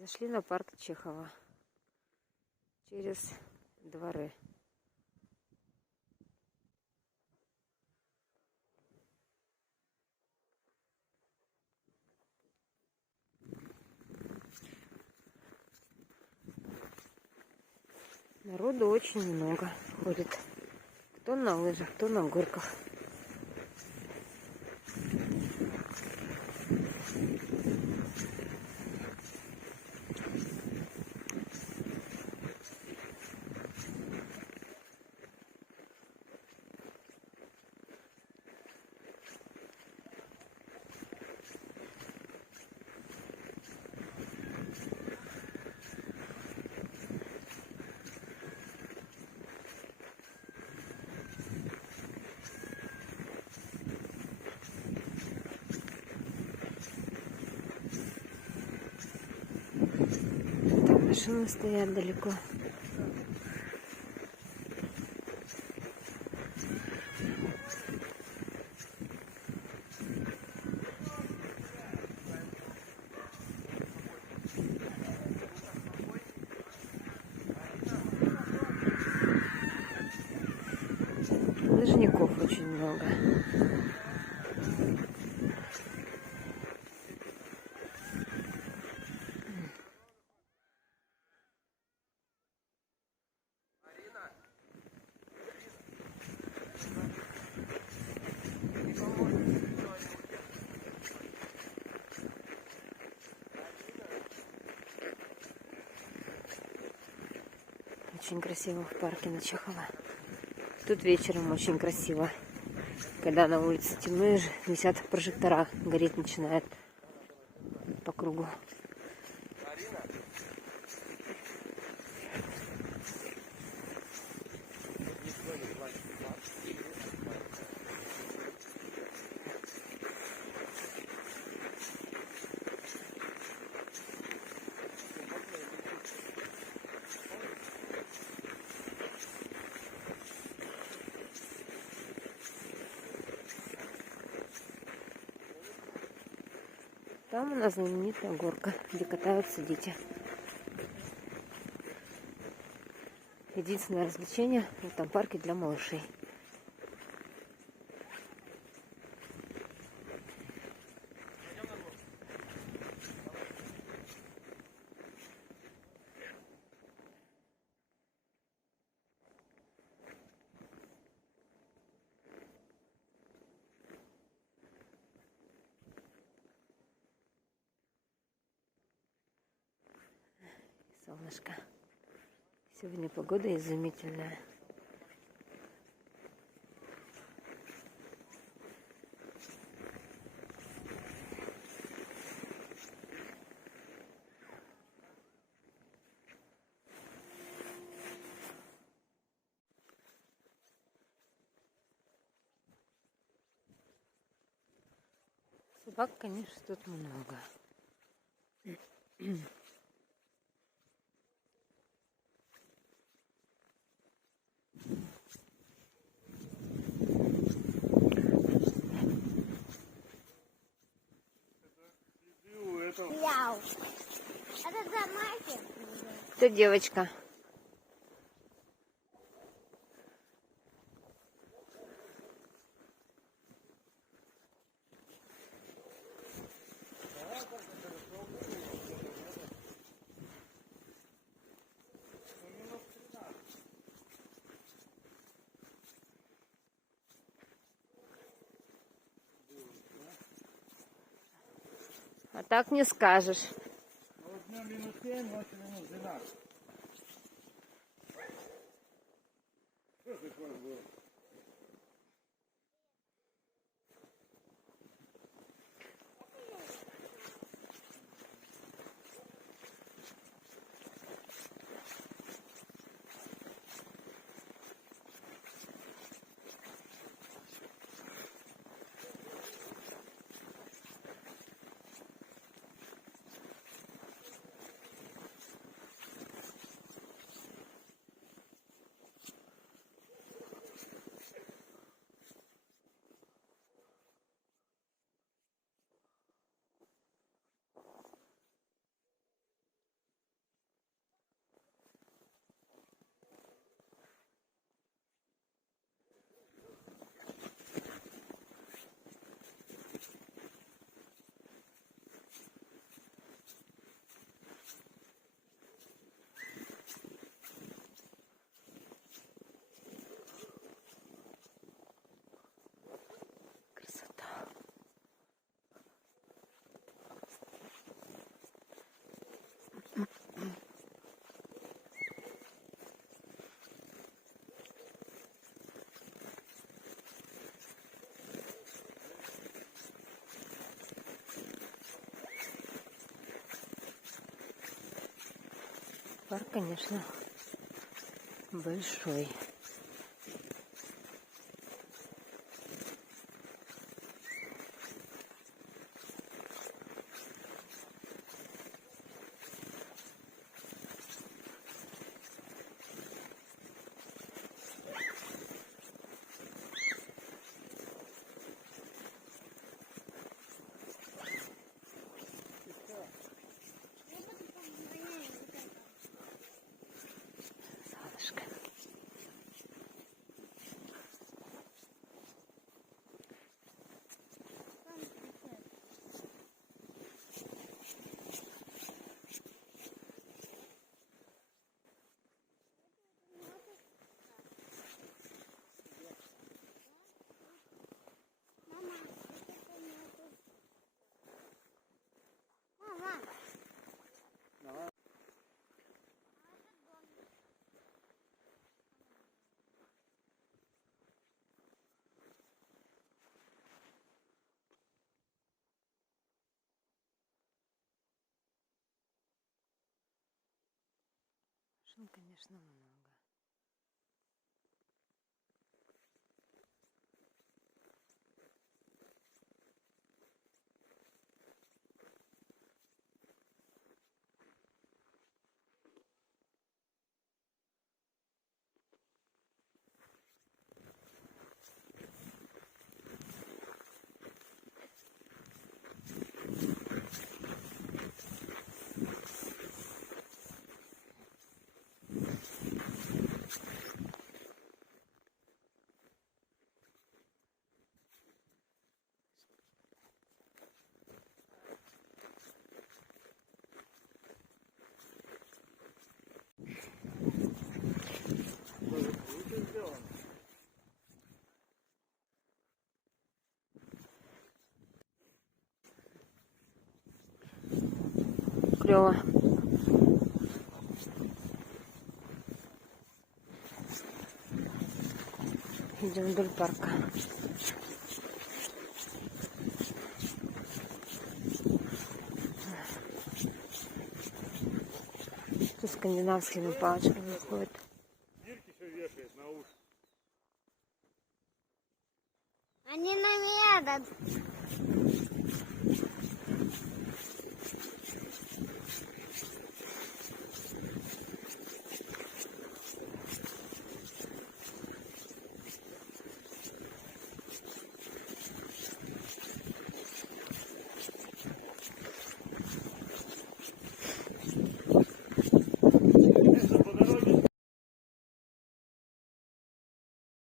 Зашли на парк Чехова через дворы. Народу очень много ходит. Кто на лыжах, кто на горках. Машины стоят далеко. Лыжников очень много. Очень красиво в парке на Чехова. Тут вечером очень красиво. Когда на улице темно, висят прожектора, гореть начинает по кругу. Там у нас знаменитая горка, где катаются дети. Единственное развлечение в этом парке для малышей. Солнышко. Сегодня погода изумительная. Собак, конечно, тут много. Это за мальчик? Кто девочка? А так не скажешь. Днем минус 7, ночью минус 12. Что такое было? Парк, конечно, большой. Солнышко. Мама, Машин, конечно, много. Круто сделано. Клево. Идем вдоль парка. Тут скандинавскими палочками ходят. Бирки все вешает на уши. они нам едут.